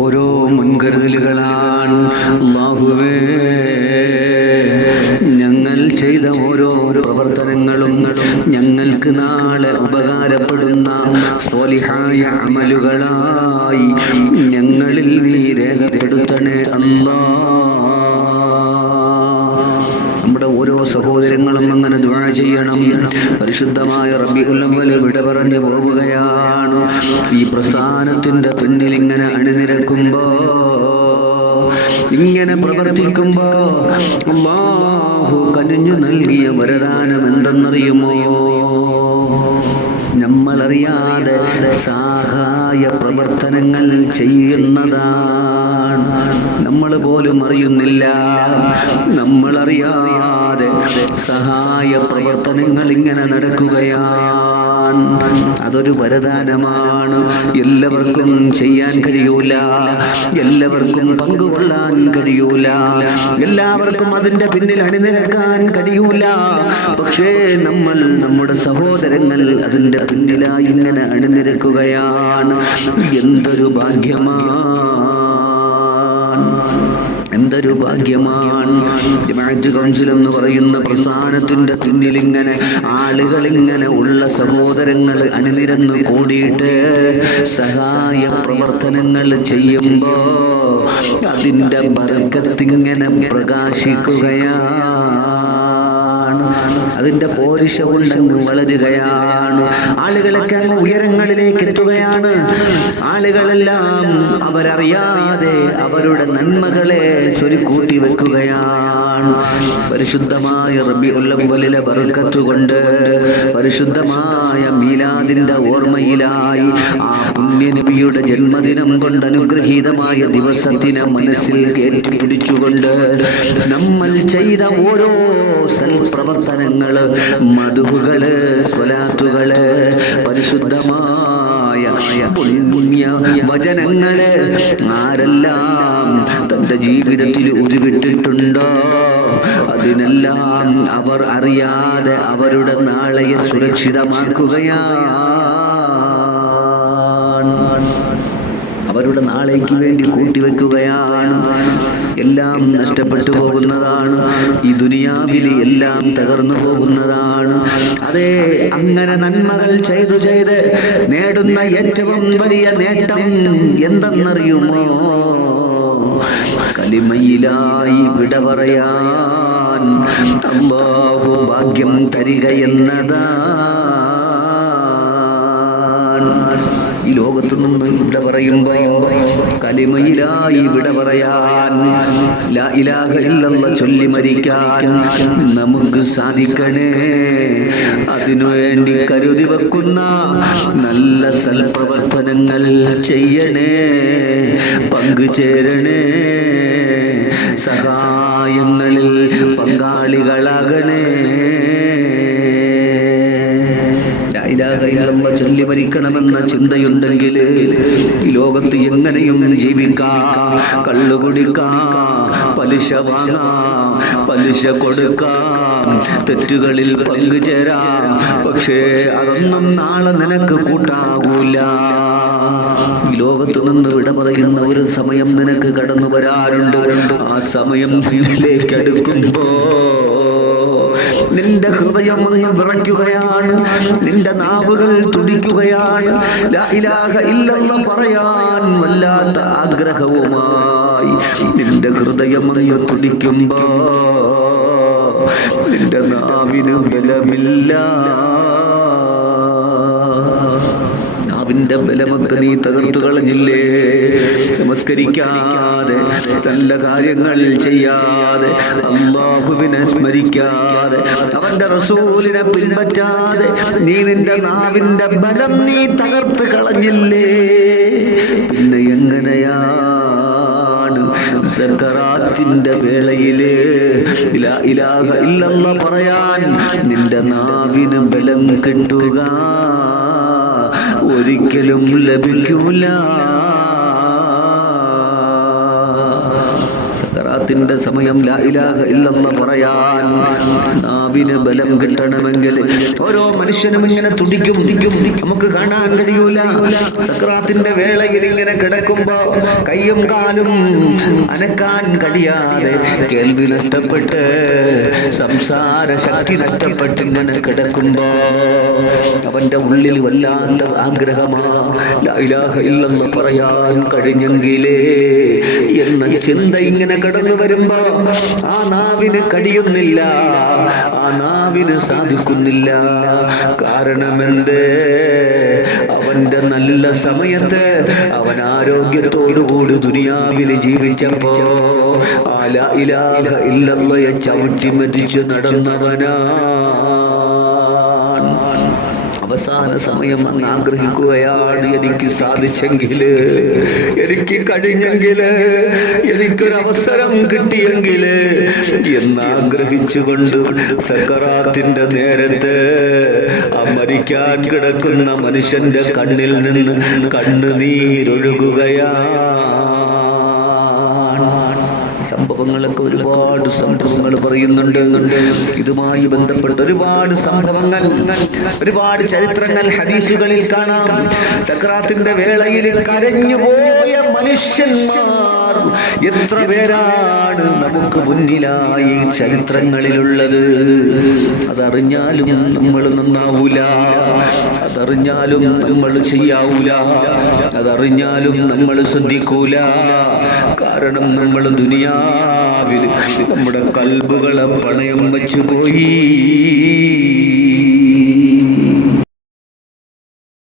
ഓരോ മുൻകരുതലുകളാണ്. അല്ലാഹുവേ, ഞങ്ങൾ ചെയ്ത ഓരോ പ്രവർത്തനങ്ങളും ഞങ്ങൾക്ക് നാളെ ഉപകാരപ്പെടുന്ന സ്വാലിഹായ അമലുകളായി ഞങ്ങളിൽ നീ രേഖപ്പെടുത്തണേ അല്ലാഹ്. നമ്മുടെ ഓരോ സഹോദരങ്ങളും അങ്ങനെ ദുആ ചെയ്യണം. പരിശുദ്ധമായ റബീഉൽ അവ്വൽ വിട പറഞ്ഞു പോവുകയാണ്. ഈ പ്രസ്ഥാനത്തിന്റെ പിന്നിൽ ഇങ്ങനെ അണിനിരക്കുമ്പോ, ഇങ്ങനെ പ്രവർത്തിക്കുമ്പോ അല്ലാഹു കനിഞ്ഞു നൽകിയ വരദാനം എന്തെന്നറിയുമോ? നമ്മളറിയാതെ സഹായ പ്രവർത്തനങ്ങൾ ചെയ്യുന്നതാണ്. നമ്മൾ പോലും അറിയുന്നില്ല. നമ്മളറിയാതെ സഹായ പ്രവർത്തനങ്ങൾ ഇങ്ങനെ നടക്കുകയാണ്. അതൊരു വരദാനമാണ്. എല്ലാവർക്കും ചെയ്യാൻ കഴിയൂല, എല്ലാവർക്കും പങ്കുകൊള്ളാൻ കഴിയൂല, എല്ലാവർക്കും അതിന്റെ പിന്നിൽ അണിനിരക്കാൻ കഴിയൂല. പക്ഷേ നമ്മൾ, നമ്മുടെ സഹോദരങ്ങൾ അതിന്റെ പിന്നിലായി ഇങ്ങനെ അണിനിരക്കുകയാണ്. എന്തൊരു ഭാഗ്യമാണ്, എന്തൊരു ഭാഗ്യമാണ്. ജമാഅത്ത് കൗൺസിൽ എന്ന് പറയുന്ന പ്രസ്ഥാനത്തിന്റെ പിന്നിൽ ഇങ്ങനെ ആളുകൾ, ഇങ്ങനെ ഉള്ള സഹോദരങ്ങൾ അണിനിരന്ന് കൂടിയിട്ട് സഹായ പ്രവർത്തനങ്ങൾ ചെയ്യുമ്പോ അതിന്റെ ബർക്കത്തിങ്ങനെ പ്രകാശിക്കുകയാണ്. അതിന്റെ പോരിശമുണ്ടെന്ന് വളരുകയാണ്. ആളുകളൊക്കെ അങ്ങ് ഉയരങ്ങളിലേക്ക് എത്തുകയാണ്. ആളുകളെല്ലാം അവരറിയാതെ അവരുടെ നന്മകളെ സ്വരുക്കൂട്ടി വെക്കുകയാണ്. പരിശുദ്ധമായ റബീഉൽ അവ്വലിലെ ബർക്കത്ത് കൊണ്ട്, പരിശുദ്ധമായ മീലാദിന്റെ ഓർമ്മയിലായി ആ പുണ്യ നബിയുടെ ജന്മദിനം കൊണ്ട് അനുഗ്രഹീതമായ ദിവസത്തിനെ മനസ്സിൽ ഏറ്റുപിടിച്ചുകൊണ്ട് നമ്മൾ ചെയ്ത ഓരോ സൽപ്രവർത്തനങ്ങള്, മദ്ഹുകള്, സ്വലാത്തുകള്, പരിശുദ്ധമായ പുണ്യ വചനങ്ങള് ആരെല്ലാം തന്റെ ജീവിതത്തിൽ ഉരുവിട്ടിട്ടുണ്ടോ അതിനെല്ലാം അവർ അറിയാതെ അവരുടെ നാളെയെ സുരക്ഷിതമാക്കുകയാണ്. അവരുടെ നാളേക്ക് വേണ്ടി കൂട്ടിവെക്കുകയാണ്. എല്ലാം നഷ്ടപ്പെട്ടു പോകുന്നതാണ്. ഈ ദുനിയാവിൽ എല്ലാം തകർന്നു പോകുന്നതാണ്. അതെ, അങ്ങനെ നന്മകൾ ചെയ്ത് ചെയ്ത് നേടുന്ന ഏറ്റവും വലിയ നേട്ടം എന്തെന്നറിയുമോ? കലിമയിലായി വിട പറയാൻ അല്ലാഹു ഭാഗ്യം തരിക എന്നതാണ്. ഈ ലോകത്തു നിന്ന് ഇവിടെ പറയുമ്പോ കലിമയിലായി വിട പറയാൻ, ലാ ഇലാഹ ഇല്ലല്ലാഹ് ചൊല്ലി മരിക്കാൻ നമുക്ക് സാധിക്കണേ. അതിനുവേണ്ടി കരുതി വെക്കുന്ന നല്ല സൽപ്രവർത്തനങ്ങൾ ചെയ്യണേ, പങ്കുചേരണേ, സഹായങ്ങളിൽ പങ്കാളികളാകണേ. ചൊല്ലി മരിക്കണമെന്ന ചിന്തയുണ്ടെങ്കിൽ ഈ ലോകത്ത് എങ്ങനെയും ജീവിക്കാം. കള്ളു കുടിക്കാം, പലിശ വാങ്ങാം, പലിശ കൊടുക്കാം, തെറ്റുകളിൽ പങ്കുചേരാം. പക്ഷേ അതൊന്നും നാളെ നിനക്ക് കൂട്ടാകൂല. ഈ ലോകത്ത് നിന്ന് വിട പറയുന്ന ഒരു സമയം നിനക്ക് കടന്നു വരാറുണ്ട്. ആ സമയം നിന്നിലേക്ക് അടുക്കുമ്പോ നിന്റെ ഹൃദയം വിറയ്ക്കുകയാണ്, നിന്റെ നാവുകൾ തുടിക്കുകയാണ്. ലാ ഇലാഹ ഇല്ലല്ലാഹ് പറയാൻ വല്ലാത്ത ആഗ്രഹവുമായി നിന്റെ ഹൃദയം തുടിക്കുമ്പോ നിന്റെ നാവിന് ബലമില്ല. നാവിന്റെ ബലമൊക്കെ നീ തകർത്തു കളഞ്ഞില്ലേ? നമസ്കരിക്കാതെ, നല്ല കാര്യങ്ങൾ ചെയ്യാതെ, അല്ലാഹുവിനെ സ്മരിക്കാതെ, അവന്റെ റസൂലിനെ പിൻപറ്റാതെ നീ നിന്റെ നാവിന്റെ ബലം നീ തകർത്ത് കളഞ്ഞില്ലേ? പിന്നെ എങ്ങനെയാണ് സക്കറാത്തിന്റെ വേളയില് ലാ ഇലാഹ ഇല്ലല്ലാഹ് പറയാൻ നിന്റെ നാവിന് ബലം കിട്ടുക? ഒരിക്കലും ലഭിക്കൂല. സക്കറാത്തിന്റെ സമയം ലാ ഇലാഹ ഇല്ലല്ലാഹ് പറയാൻ നാവിന് ബലം കിട്ടണമെങ്കിൽ ഓരോ മനുഷ്യനും ഇങ്ങനെ തുടിക്കും. നമുക്ക് കാണാൻ കഴിയൂല. സക്കറാത്തിന്റെ വേളയിൽ ഇങ്ങനെ കിടക്കുമ്പോ കയ്യും കാലും അനക്കാൻ കഴിയാതെ, കേൾവി നഷ്ടപ്പെട്ട് സംസാര ശക്തി നഷ്ടപ്പെട്ട് ഇങ്ങനെ കിടക്കുമ്പോ അവന്റെ ഉള്ളിൽ വല്ലാത്ത ആഗ്രഹമാ ലാ ഇലാഹ ഇല്ലല്ലാഹ് പറയാൻ കഴിഞ്ഞെങ്കിലേ എന്ന ചിന്ത ഇങ്ങനെ കടന്നു വരുമ്പോ ആ നാവിന് കഴിയുന്നില്ല, ആ നാവിന് സാധിക്കുന്നില്ല. കാരണമെന്തേ? അവന്റെ നല്ല സമയത്ത് അവൻ ആരോഗ്യത്തോടുകൂടി ദുനിയാവിൽ ജീവിച്ചപ്പോ ആ ലാ ഇലാഹ ഇല്ലല്ലാഹ് ചവിട്ടി മതിച്ച് നടന്നവനാ. അവസാന സമയം അങ്ങ് ആഗ്രഹിക്കുകയാണ്, എനിക്ക് സാധിച്ചെങ്കില്, എനിക്ക് കഴിഞ്ഞെങ്കില്, എനിക്കൊരവസരം കിട്ടിയെങ്കില് എന്നാഗ്രഹിച്ചുകൊണ്ട് സക്കറാത്തിന്റെ നേരത്ത് ആ മരിക്കാൻ കിടക്കുന്ന മനുഷ്യന്റെ കണ്ണിൽ നിന്ന് കണ്ണുനീരൊഴുകുകയാണ്. സംഭവങ്ങളൊക്കെ ഒരുപാട് സംഭവങ്ങൾ പറയുന്നുണ്ട്. ഇതുമായി ബന്ധപ്പെട്ട ഒരുപാട് സംഭവങ്ങൾ, ഒരുപാട് ചരിത്രങ്ങൾ ഹദീസുകളിൽ കാണാം. സക്രാത്തിന്റെ വേളയിൽ കരഞ്ഞുപോയ മനുഷ്യന്മാർ എത്ര പേരാണ് നമുക്ക് മുന്നിലായി ചരിത്രങ്ങളിലുള്ളത്. അതറിഞ്ഞാലും നമ്മൾ നന്നാവൂല, അതറിഞ്ഞാലും നമ്മൾ ചെയ്യാവൂല, അതറിഞ്ഞാലും നമ്മൾ ശ്രദ്ധിക്കൂല. കാരണം നമ്മൾ ദുനിയാവിൽ നമ്മുടെ കൽബുകളെ പണയം വെച്ചു പോയി.